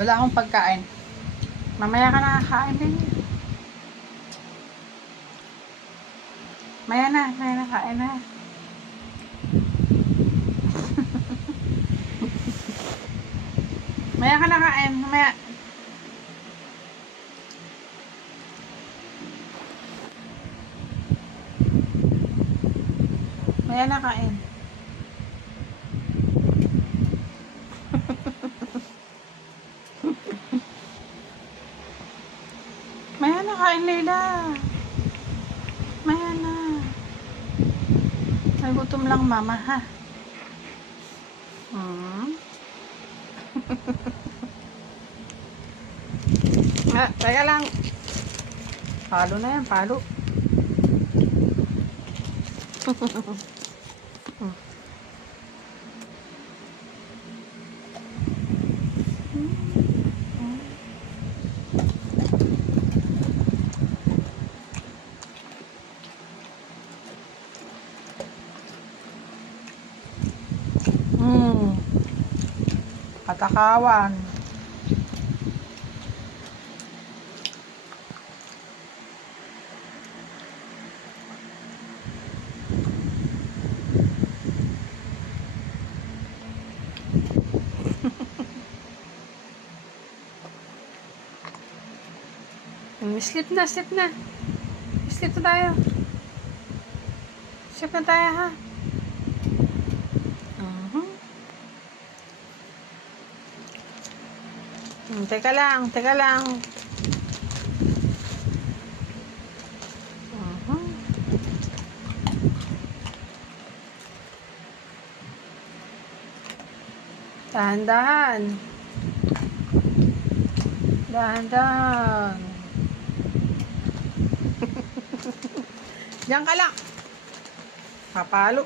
Wala akong pagkain. Mamaya ka nakakain din. Maya na, kain na. Maya ka nakain, mamaya. Maya na kain. Maya na kain, Leila. Maya na. May gutom lang mama, ha? Teka lang. Palo na yan, palo. Katakawan. Sleep na. Sleep na tayo. Sleep na tayo, ha? Teka lang. Dahan-dahan. Diyan ka lang. Papalo.